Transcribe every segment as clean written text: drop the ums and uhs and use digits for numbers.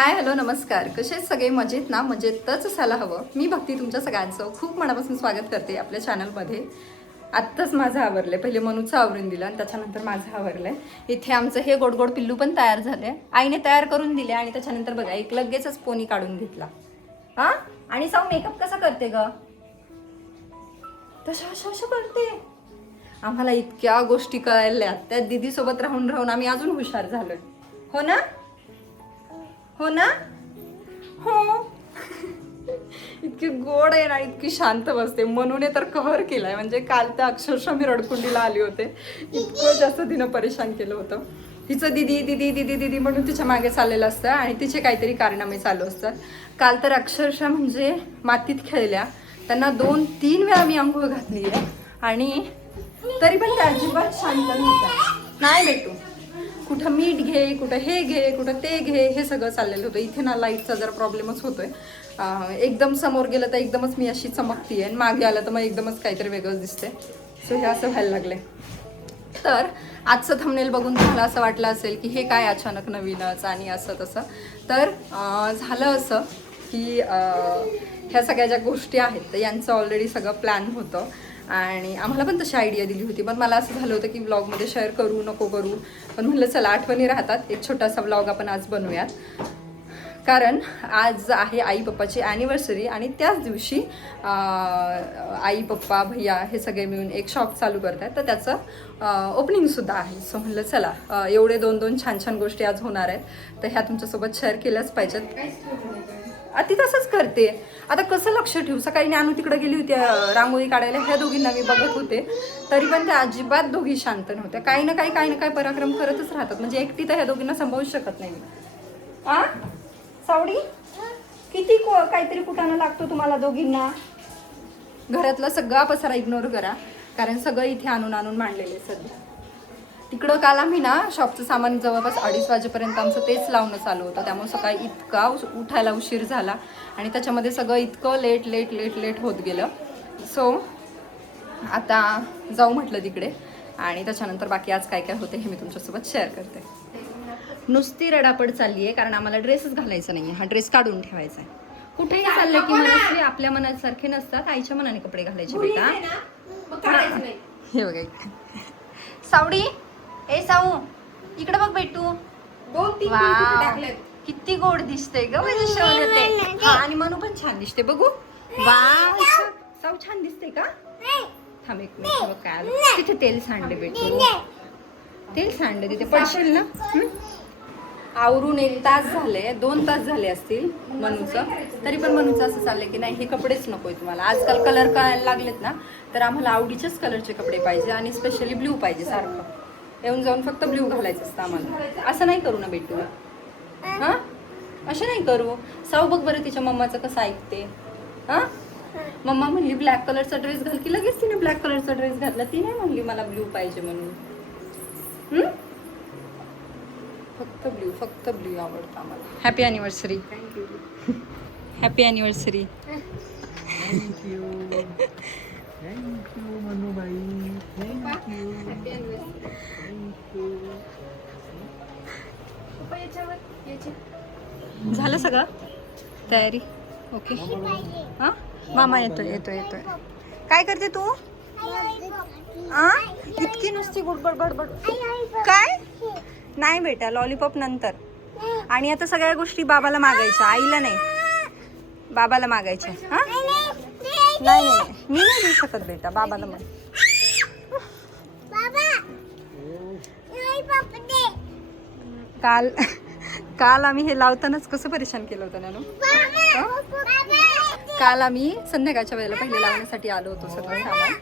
Hi hello नमस्कार. कसे आहेत सगळे? मजेत ना? मजेतच असायला हवं. मी भक्ती तुमच्या सगळ्यांचं खूप मनापासून स्वागत करते आपल्या चॅनलमध्ये. आत्ताच माझं आवरलं आहे. पहिले मनूचं आवरून दिलं आणि त्याच्यानंतर माझं आवरलं आहे. इथे आमचं हे गोड गोड पिल्लू पण तयार झाले. आईने तयार करून दिले आणि त्याच्यानंतर बघा एक लगेचच पोनी काढून घेतला. हां, आणि साऊ मेकअप कसा करते ग? तशा अशा अशा करते. आम्हाला इतक्या गोष्टी कळल्या त्या दीदीसोबत राहून राहून आम्ही अजून हुशार झालोय. हो ना? हो ना? हो. इतकी गोड आहे ना, इतकी शांत बसते. मनूने तर कहर केलाय. म्हणजे काल तर अक्षरशः मी रडकुंडीला आले होते. इतकं जास्त तिनं परेशान केलं होतं. तिचं दिदी दिदी दिदी दिदी म्हणून तिच्या मागे चाललेलं असतं आणि तिचे काहीतरी कारनामे चालू असतात. काल तर अक्षरशः म्हणजे मातीत खेळल्या. त्यांना 2-3 वेळा मी अंघोळ घातली आहे आणि तरी पण त्या अजिबात शांत नव्हत्या. नाही भेटू, कुठं मीठ घे, कुठं हे घे, कुठं ते घे, हे सगळं चाललेलं होतं. इथे ना लाईटचा जरा प्रॉब्लेमच होतोय. एकदम समोर गेलं तर एकदमच मी अशी चमकतीये आणि मागे आलं तर मग एकदमच काहीतरी वेगळंच दिसते. सो हे असं व्हायला लागले. तर आजचं थंबनेल बघून तुम्हाला असं वाटलं असेल की हे काय अचानक नवीनच आणि असं तसं. तर झालं असं की ह्या सगळ्या ज्या गोष्टी आहेत तर यांचं ऑलरेडी सगळं प्लॅन होतं आणि आम्हाला पण तशी आयडिया दिली होती. पण मला असं झालं होतं की व्लॉगमध्ये शेअर करू नको करू, पण म्हटलं चला आठवणी राहतात, एक छोटासा व्लॉग आपण आज बनवूयात. कारण आज आहे आई पप्पाची ॲनिव्हर्सरी आणि त्याच दिवशी आई पप्पा भैया हे सगळे मिळून एक शॉप चालू करत आहेत. तर त्याचं ओपनिंगसुद्धा आहे. सो म्हटलं चला एवढे 2-2 छान छान गोष्टी आज होणार आहेत तर ह्या तुमच्यासोबत शेअर केल्याच पाहिजेत. ती तसंच करते. आता कसं लक्ष ठेवू? सकाळी ज्ञानू तिकडे गेली होती रांगोळी काढायला. ह्या दोघींना मी बघत होते तरी पण त्या अजिबात दोघी शांत नव्हत्या. काही ना काही पराक्रम करतच राहतात. म्हणजे एकटी तर ह्या दोघींना सांभाळू शकत नाही. सावडी किती काहीतरी कुटाणा लागतो तुम्हाला दोघींना. घरातला सगळा पसारा इग्नोर करा कारण सगळं इथे आणून आणून मांडलेले सध्या. तिकडं काल आम्ही ना शॉपचं सामान जवळपास 2:30 वाजेपर्यंत आमचं तेच लावणं चालू होतं. त्यामुळे सकाळी इतका उठायला उशीर झाला आणि त्याच्यामध्ये सगळं इतकं लेट होत गेलं. सो आता जाऊ म्हटलं तिकडे आणि त्याच्यानंतर बाकी आज काय काय होते हे मी तुमच्यासोबत शेअर करते. नुसती रडापड चालली आहे कारण आम्हाला ड्रेसच घालायचा नाही आहे. हा ड्रेस काढून ठेवायचा आहे. कुठेही चाललं की मनस्वी आपल्या मनासारखे नसतात. आईच्या मनाने कपडे घालायचे बेटा. हे बघा सावडी, ए साऊ इकडे बघ बेटू. 2-3 किती गोड दिसते ग माझी शौर्यते. आणि मनू पण छान दिसते बघू. वा साऊ छान दिसते का? थांब एक मिनिट. काय तिथे तेल सांडले बेटू, तेल सांडले तिथे. पडशील ना. आवरून 1 तास झाले, 2 तास झाले असतील मनूचं. तरी पण मनूचं असं चाललंय की नाही हे कपडेच नकोय तुम्हाला. आजकाल कलर कळायला लागलेत ना तर आम्हाला आवडीचेच कलरचे कपडे पाहिजे आणि स्पेशली ब्ल्यू पाहिजे. सारखं येऊन जाऊन फक्त ब्ल्यू घालायचं असतं आम्हाला. असं नाही करू ना बेटू. हां असं नाही करू. साऊ बघ बरं तिच्या मम्माचं कसं ऐकते. हां मम्मा म्हणली ब्लॅक कलरचा ड्रेस घाल की लगेच तिने ब्लॅक कलरचा ड्रेस घातला. ती नाही म्हणली मला ब्ल्यू पाहिजे म्हणून. फक्त ब्ल्यू आवडतं आम्हाला. Happy anniversary. Thank you. Happy anniversary. Thank you Manubai. Thank you. झालं सगळं तयारी? ओके. हां मामा येतोय. काय करते तू? इतकी नुसती बडबड. काय नाही बेटा, लॉलीपॉप नंतर. आणि आता सगळ्या गोष्टी बाबाला मागायच्या, आईला नाही. बाबाला मागायच्या. हां नाही मी नाही देऊ शकत बेटा, बाबाला मग. काल आम्ही हे लावतानाच कसं परेशान केलं होतं ना. काल आम्ही संध्याकाळच्या वेळेला पहिले लावण्यासाठी आलो होतो सगळं सामान.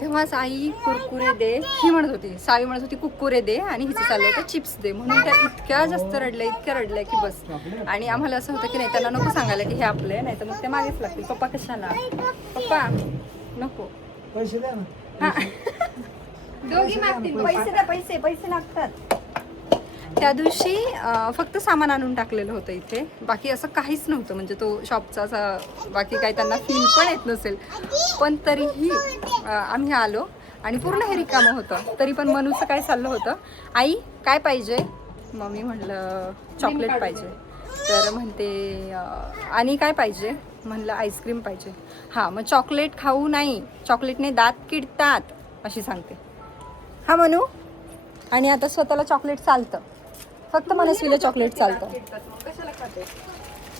तेव्हाच आई कुरकुरे दे ही म्हणत होती, सावी म्हणत होती कुरकुरे दे आणि हिचं चाललं होतं चिप्स दे. म्हणून त्या इतक्या जास्त इतक्या रडल्या की बस. आणि आम्हाला असं होतं की नाही त्यांना नको सांगायला की हे आपलं नाही तर मग ते मागेच लागतील. पप्पा कशाला? पप्पा नको पैसे द्या ना. दोघी मागतील. पैसे लागतात. त्या दिवशी फक्त सामान आणून टाकलेलं होतं इथे. बाकी असं काहीच नव्हतं. म्हणजे तो शॉपचा असा बाकी काही त्यांना फील पण येत नसेल. पण तरीही आम्ही आलो आणि पूर्ण हे रिकामं होतं. तरी पण मनूचं काय चाललं होतं, आई काय पाहिजे? मम्मी म्हटलं चॉकलेट पाहिजे. तर म्हणते आणि काय पाहिजे म्हणलं आईस्क्रीम पाहिजे. हां मग चॉकलेट खाऊ नाही, चॉकलेटने दात किडतात अशी सांगते. हा म्हणू. आणि आता स्वतःला चॉकलेट चालतं, फक्त मनस्वीला चॉकलेट चालतं.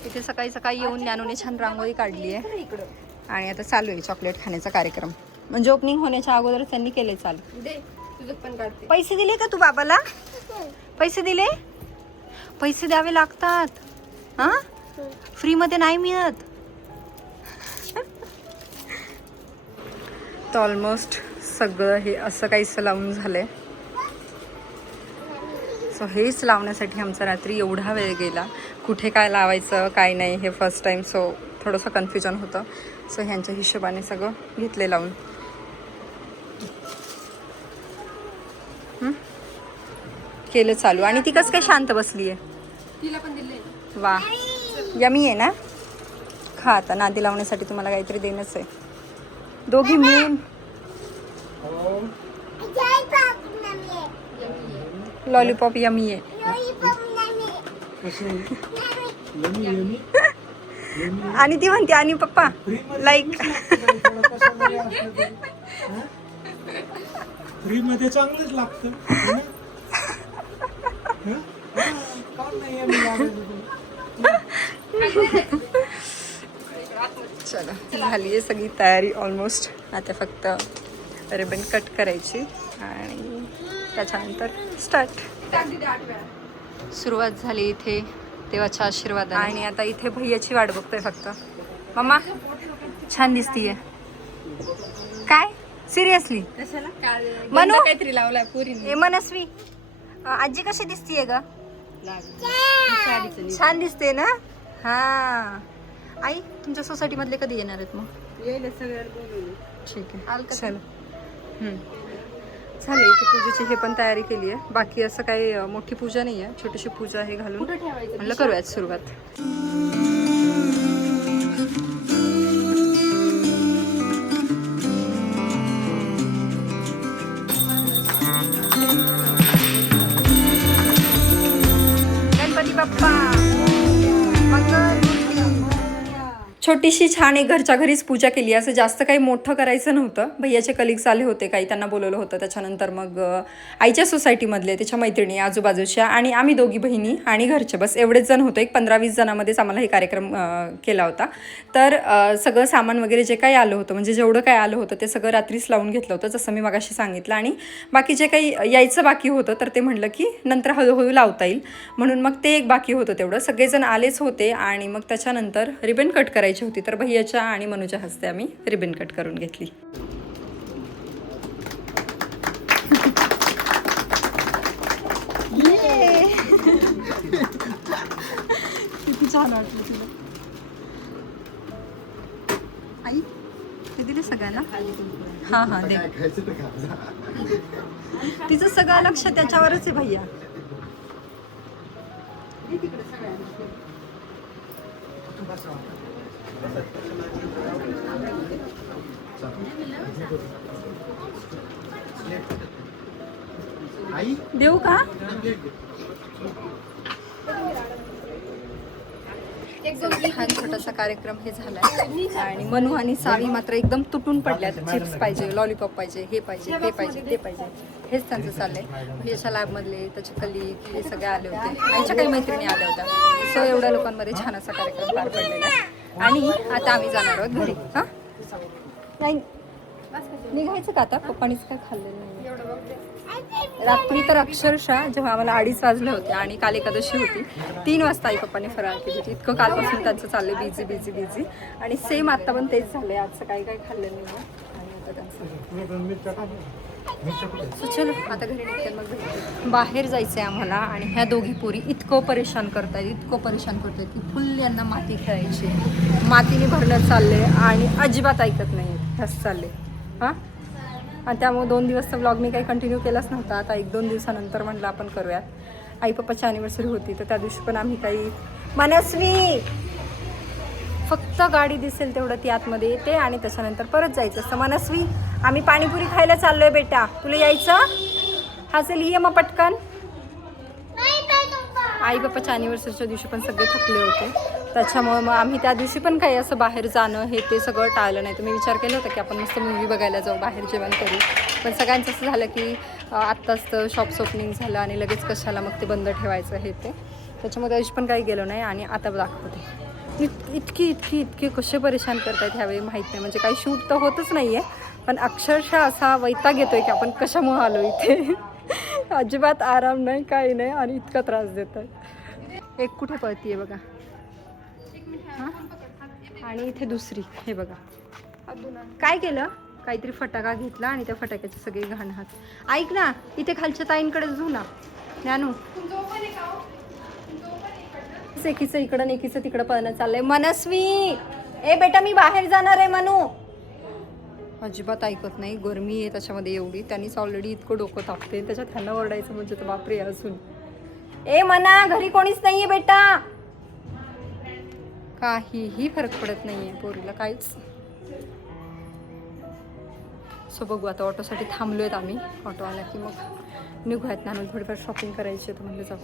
इथे सकाळी सकाळी येऊन ज्ञानूने छान रांगोळी काढली आहे आणि आता चालू आहे चॉकलेट खाण्याचा कार्यक्रम. म्हणजे ओपनिंग होण्याच्या अगोदरच त्यांनी केले चालू. पैसे दिले का तू बाबाला? पैसे दिले? पैसे द्यावे लागतात हां, फ्रीमध्ये नाही मिळत. तर ऑलमोस्ट सगळं हे असं काहीसं लावून झालंय. सो हेच लावण्यासाठी आमचा रात्री एवढा वेळ गेला. कुठे काय लावायचं काय नाही हे फर्स्ट टाईम, सो थोडंसं कन्फ्युजन होतं. सो ह्यांच्या हिशोबाने सगळं घेतले लावून. केलं चालू. आणि ती कसं काय शांत बसली आहे? तिला पण दिले. वा यमी आहे ना. खा आता, नादी लावण्यासाठी तुम्हाला काहीतरी देणंच आहे. दोघी मिळून लॉलीपॉप यमी आहे. आणि ती म्हणते आणि पप्पा लाईक फ्री मध्ये चांगलंच लागतं. चला झाली आहे सगळी तयारी ऑलमोस्ट. आता फक्त रिबन कट करायची आणि त्याच्यानंतर स्टार्ट. सुरुवात झाली इथे देवाच्या आशीर्वाद. आणि आता इथे भैयाची वाट बघतोय फक्त. मम्मा छान दिसतीये काय? सिरियसली मनू काहीतरी लावलाय पुरी. ए मनस्वी आजी कशी दिसतीये ग? छान दिसते ना. हा आई तुमच्या सोसायटी मधले कधी येणार आहेत मग? ठीक आहे चल. झाले इथे पूजेची हे पण तयारी केली आहे. बाकी असं काही मोठी पूजा नाही आहे, छोटीशी पूजा हे घालून म्हणलं करूयात सुरुवात. गणपती बाप्पा मंगल. छोटीशी छान एक घरच्या घरीच पूजा केली. असं जास्त काही मोठं करायचं नव्हतं. भैयाचे कलिग्स आले होते काही, त्यांना बोलवलं होतं. त्याच्यानंतर मग आईच्या सोसायटीमधले त्याच्या मैत्रिणी आजूबाजूच्या आणि आम्ही दोघी बहिणी आणि घरचे, बस एवढेच जण होतो. एक 15-20 जणांमध्येच आम्हाला हे कार्यक्रम केला होता. तर सगळं सामान वगैरे जे काही आलं होतं, म्हणजे जेवढं काय आलं होतं ते सगळं रात्रीच लावून घेतलं होतं जसं मी मगाशी सांगितलं. आणि बाकी जे काही यायचं बाकी होतं तर ते म्हणलं की नंतर हळूहळू लावता येईल, म्हणून मग ते एक बाकी होतं तेवढं. सगळेजण आलेच होते आणि मग त्याच्यानंतर रिबन कट करायची होती. तर भैयाच्या आणि मनूच्या हस्ते आम्ही रिबन कट करून घेतली. किती छान वाटलं तुला आई. ते दिले सगळ्यांना. हा हा दे. तिचं सगळं लक्ष त्याच्यावरच आहे भैया. देऊ का? छान छोटासा कार्यक्रम हे झालाय. आणि मनू आणि सावी मात्र एकदम तुटून पडल्यात. चिप्स पाहिजे, लॉलीपॉप पाहिजे, हे पाहिजे, ते पाहिजे, ते पाहिजे, हेच त्यांचं चाललंय. याच्या लॅबमधले त्याचे कलीग हे सगळे आले होते, त्यांच्या काही मैत्रिणी आल्या होत्या. सो एवढ्या लोकांमध्ये छान असा कार्यक्रम पार पडलेला आहे. आणि आता आम्ही जाणार आहोत घरी. हां नाही निघायचं का आता? पप्पानीच काय खाल्लेलं नाही. रात्री तर अक्षरशः जेव्हा आम्हाला 2:30 वाजले होते आणि काल एकादशी होती, 3 वाजता आई पप्पाने फराळ केली होती. इतकं कालपासून त्यांचं चाललंय बिझी बिझी बिझी. आणि सेम आत्ता पण तेच झालंय. आज सकाळी काही खाल्लं नाही आणि आता त्यांचं. सो चलो आता घरी निघते मग भेटते. बाहेर जायचं आहे आम्हाला. आणि ह्या दोघी पोरी इतकं परेशान करतायत, इतकं परेशान करतायत की फुल यांना माती खेळायची, मातीने भरण्यात चालले आणि अजिबात ऐकत नाही. ह्याच चालले हां. आणि त्यामुळे 2 दिवसचा व्लॉग मी काही कंटिन्यू केलाच नव्हता. आता 1-2 दिवसानंतर म्हटलं आपण करूयात. आई पप्पाची ॲनिव्हर्सरी होती तर त्या दिवशी पण आम्ही काही. मनस्वी फक्त गाडी दिसेल तेवढं ती आतमध्ये येते आणि त्याच्यानंतर परत जायचं असतं. मनस्वी आम्ही पाणीपुरी खायला चाललोय बेटा, तुला यायचं? हा चल ये मग पटकन. आई बाप्पाच्या ॲनिव्हर्सरीच्या दिवशी पण सगळे थकले होते, त्याच्यामुळे मग आम्ही त्या दिवशी पण काही असं बाहेर जाणं हे ते सगळं टाळलं नाही. तर मी विचार केला होता की आपण मस्त मूवी बघायला जाऊ, बाहेर जेवण करू, पण सगळ्यांचं असं झालं की आत्ताच तर शॉप्स ओपनिंग झालं आणि लगेच कशाला मग ते बंद ठेवायचं हे ते, त्याच्यामुळे त्या दिवशी पण काही गेलो नाही. आणि आता दाखवते इतके कसे परेशान करतायत ह्यावेळी माहीत नाही, म्हणजे काही शूट तर होतच नाही आहे, पण अक्षरशः असा वैताग येतोय की आपण कशामुळे आलो इथे. अजिबात आराम नाही, काही नाही, आणि इतका त्रास देत आहे. एक कुठे पळतीये बघा, हां, आणि इथे दुसरी, हे बघा काय केलं, काहीतरी फटाका घेतला आणि त्या फटाक्याचे सगळे घाण हात. ऐक ना, इथे खालच्या ताईंकडे जाऊ ना ज्ञानू, एकीचं इकडं एकीचं तिकडं पळणं चाललंय. मनस्वी, ए बेटा मी बाहेर जाणार आहे मनू. अजिबात ऐकत नाही, गरमी आहे त्याच्यामध्ये एवढी, त्यांनीच ऑलरेडी इतकं डोकं तापते, त्याच्यात त्यांना ओरडायचं म्हणजे तर बापरे असून. ए मना, घरी कोणीच नाहीये बेटा. काहीही फरक पडत नाहीये पोरीला, काहीच. सो बघू आता, ऑटोसाठी थांबलोय आम्ही, ऑटो आला की मग निघूयात ना, थोडीफार शॉपिंग करायची आहे तर म्हणलं जाऊ.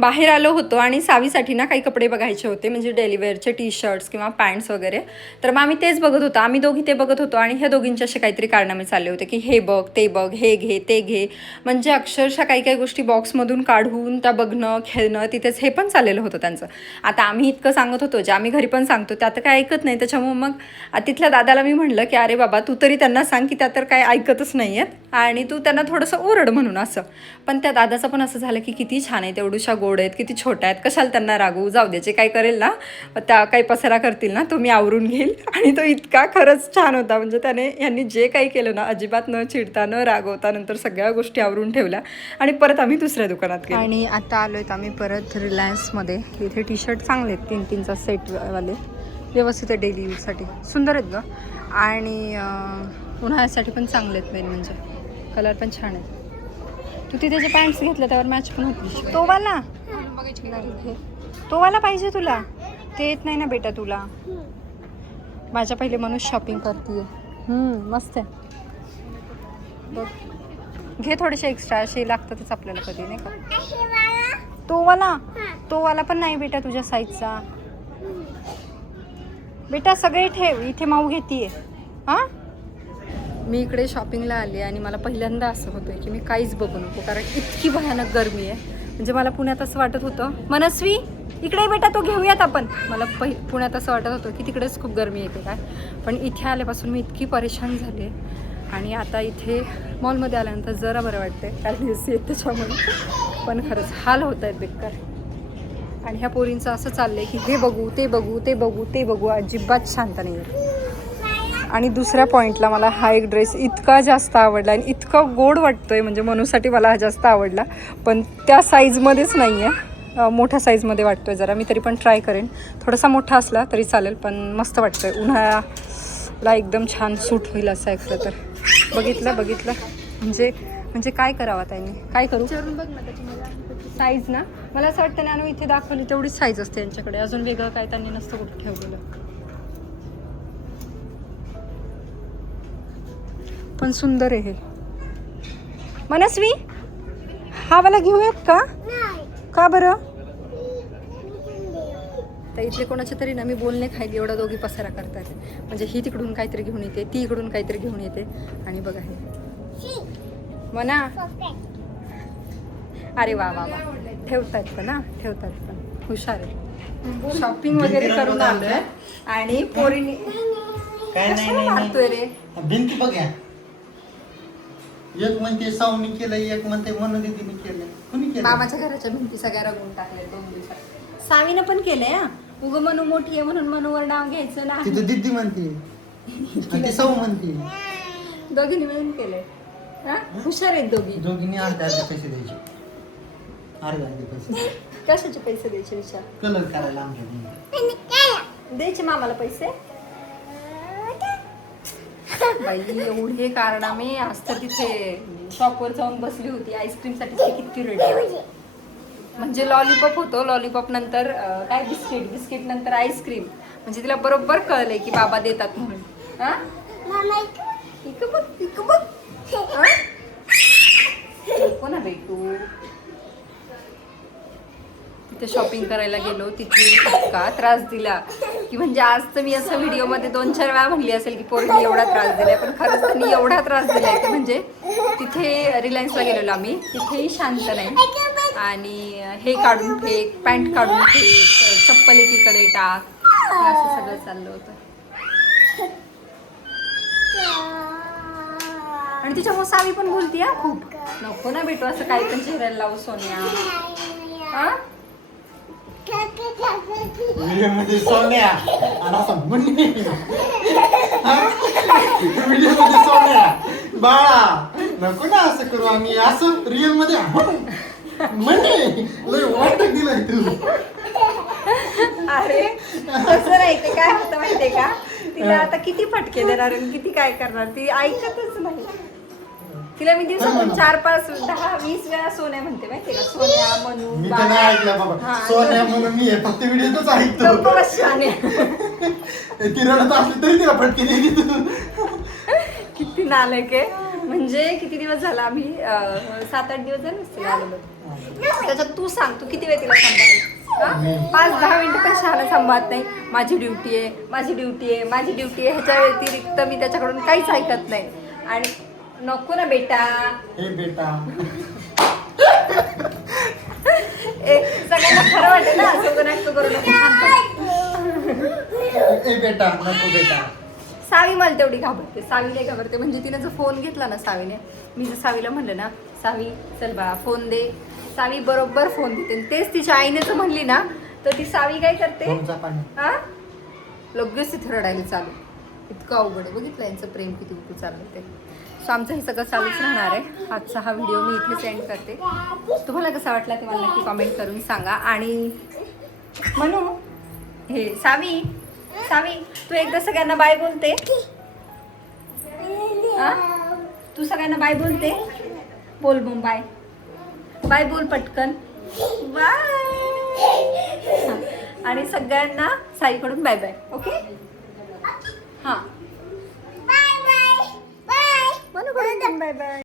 बाहेर आलो होतो आणि सावीसाठी ना काही कपडे बघायचे होते, म्हणजे डेली वेअरचे टी शर्ट्स किंवा पॅन्ट्स वगैरे. तर मग आम्ही तेच बघत होतो, आम्ही दोघी ते बघत होतो आणि ह्या दोघींचे असे काहीतरी कारनामे चालले होते की हे बघ, ते बघ, हे घे, ते घे, म्हणजे अक्षरशः काही काही गोष्टी बॉक्समधून काढून त्या बघणं, खेळणं, तिथेच हे पण चाललेलं होतं त्यांचं. आता आम्ही इतकं सांगत होतो, जे आम्ही घरी पण सांगतो त्या तर काय ऐकत नाही, त्याच्यामुळे मग तिथल्या दादाला मी म्हणलं की अरे बाबा तू तरी त्यांना सांग की त्या तर काय ऐकतच नाही आहेत आणि तू त्यांना थोडंसं ओरड म्हणून असं. पण त्या दादाचं पण असं झालं की किती छान आहे, तेवढ्याशा गोड आहेत, किती छोट्या आहेत, कशाला त्यांना रागवू, जाऊ द्याचे, काय करेल ना त्या काही पसारा करतील ना तो मी आवरून घेईल. आणि तो इतका खरंच छान होता, म्हणजे त्याने यांनी जे काही केलं ना अजिबात न चिडता न रागवता नंतर सगळ्या गोष्टी आवरून ठेवल्या आणि परत आम्ही दुसऱ्या दुकानात गेलो. आणि आता आलो आहेत आम्ही परत रिलायन्समध्ये. इथे टी शर्ट चांगले आहेत, 3-3चा सेटवाले, व्यवस्थित आहे, डेली यूजसाठी सुंदर आहेत गं, आणि उन्हाळ्यासाठी पण चांगले आहेत, मेन म्हणजे कलर पण छान आहेत. तू तिथे जे पॅन्ट्स घेतलं त्यावर मॅच पण होती. तो वाला तो वाला पाहिजे तुला, ते येत नाही ना बेटा तुला. माझ्या पहिले मनुष्य शॉपिंग करते, मस्त आहे बघ, घे थोडेसे एक्स्ट्रा, असे लागतातच आपल्याला कधी नाही का. तो वाला पण नाही बेटा तुझ्या साईजचा बेटा, सगळे ठेव, इथे माऊ घेतीये. हां, मी इकडे शॉपिंगला आली आणि मला पहिल्यांदा असं होतं की मी काहीच बघू नको, कारण इतकी भयानक गरमी आहे. म्हणजे मला पुण्यात असं वाटत होतं, मनस्वी इकडे बेटा तो घेऊयात आपण, मला पुण्यात असं वाटत होतं की तिकडेच खूप गरमी येते काय, पण इथे आल्यापासून मी इतकी परेशान झाले. आणि आता इथे मॉलमध्ये आल्यानंतर जरा बरं वाटतंय, कारण AC आहेत त्याच्यामुळे, पण खरंच हाल होत आहेत बेकार. आणि ह्या पोरींचं असं चाललंय की हे बघू, ते बघू, ते बघू, ते बघू, अजिबात शांत नाही आहे. आणि दुसऱ्या पॉईंटला मला हा एक ड्रेस इतका जास्त आवडला आणि इतका गोड वाटतोय, म्हणजे मनूसाठी मला हा जास्त आवडला, पण त्या साईजमध्येच नाही आहे, मोठ्या साईजमध्ये वाटतोय जरा. मी तरी पण ट्राय करेन, थोडासा मोठा असला तरी चालेल, पण मस्त वाटतोय, उन्हाळ्याला एकदम छान सूट होईल असं आहे खरं तर. बघितलं म्हणजे काय करावं त्यांनी, काय करू बघ ना त्याची साईज ना, मला असं वाटतं ना इथे दाखवली तेवढीच साईज असते यांच्याकडे, अजून वेगळं काय त्यांनी नसतं कुठं ठेवलेलं. पण सुंदर आहे हे. मनस्वी हा वाला घेऊयात का? का बरं? तर इथले कोणाच्या तरी ना मी बोलणे खायली एवढा दोघी पसारा करतात, म्हणजे ही तिकडून काहीतरी घेऊन येते, ती इकडून काहीतरी घेऊन येते. आणि बघा हे मना, अरे वा वा वा, ठेवतात पण हुशार आहे. शॉपिंग वगैरे करून आलोय आणि पोरीने काय नाही मारतोय रे, भिंती बघ्या, एक म्हणते सावनी केलं, एक म्हणते मनू दीदीने केलं, कुणी केलं? मामाच्या घराच्या भिंती सगळ्या रंगवून टाकल्या 2 दिवसात. सावीनं पण केलंय हा, उगं मनू मोठी आहे म्हणून मनूवर नाव घ्यायचं ना. तिथं दीदी म्हणते आणि ती साऊ म्हणते, दोघींनी मिळून केलंय. हा, हुशार आहेत दोघींनी अर्धे पैसे द्यायचे, अर्धे पैसे. कशाचे पैसे द्यायचे विचार? कलर करायला आमच्या द्यायचे मामाला पैसे. बाई एवढे कारणामे, आज तर तिथे शॉपवर जाऊन बसली होती आईस्क्रीमसाठी, किती रेडी, म्हणजे लॉलीपॉप होतो, लॉलीपॉप नंतर काय बिस्किट नंतर आईस्क्रीम, म्हणजे तिला बरोबर कळलंय की बाबा देतात म्हणून. हा, इक बघ नको ना बेटू. तिथे शॉपिंग करायला गेलो, तिथे इतका त्रास दिला की म्हणजे आज तर मी असं व्हिडिओमध्ये 2-4 वेळा म्हणली असेल की पोरीने एवढा त्रास दिलाय, पण खरंच त्यांनी एवढा त्रास दिलाय की म्हणजे तिथे रिलायन्सला गेलेलो आम्ही, तिथेही शांत नाही. आणि हे काढून फेक, पॅन्ट काढून फेक, चप्पल एकीकडे टाक, असं सगळं चाललं होतं. आणि तिच्यामुळे सावी पण बोलती हा खूप. नको ना बेटू असं काही पण चेहऱ्याला लावू सोन्या. हा व्हिडिओमध्ये सोन्या आणि असं म्हणणे. व्हिडिओमध्ये सोन्या बाळा नको ना असं करू आम्ही, असं रिअल मध्ये म्हणे लय वाटत दिलंय तू. अरे तसं नाही, ते काय होतं माहितीये का, तिला आता किती फटके देणार आणि किती काय करणार, ती ऐकतच नाही. तिला मी दिवसातून 4-5, 10-20 वेळा सोन्या म्हणते माहितीये का, सोन्या म्हणू. मी तर नाही ऐकलं बाबा सोन्या म्हणून, मी फक्त व्हिडिओतच ऐकतो. ती रडत असली तरी तिला फटके दिली तू. किती नालायक आहे. म्हणजे किती दिवस झाला आम्ही 7-8 दिवस झाले नसतील आलेलो. त्याच्यात तू सांग, तू किती वेळ तिला सांभाळ? 5-10 मिनिटं पण शहाणा सांभाळत नाही. माझी ड्युटी आहे, माझी ड्युटी आहे, माझी ड्युटी आहे, ह्याच्या व्यतिरिक्त मी त्याच्याकडून काहीच ऐकत नाही. आणि नको ना बेटा, हे बेटा सगळ्यांना खरं वाटेल ना, असं नाटक करू नको, शांत. ए बेटा नको बेटा. सावी मला तेवढी घाबरते, सावी नाही घाबरते. म्हणजे तिने जर फोन घेतला ना सावीने, मी जर सावीला म्हणलं ना सावी चल बाळा फोन दे, सावी बरोबर फोन देते. तेच तिच्या आईने जर म्हणली ना तर ती सावी काय करते, हा लगेच तिथे रडायला चालू. इतकं अवघड आहे. बघितलं यांचं प्रेम किती उतू चाललं ते. सो आमचं हे सगळं चालूच राहणार आहे. आजचा हा व्हिडिओ मी इथे सेंड करते. तुम्हाला कसा वाटला ते मला नक्की कॉमेंट करून सांगा. आणि म्हणू हे सावी, सावी तू एकदा सगळ्यांना बाय बोलते. तू सगळ्यांना बाय बोलते, बोल मग बाय. बाय बोल पटकन, बाय. आणि सगळ्यांना साईकडून बाय बाय. ओके हां, बाय बाय बाय बाय.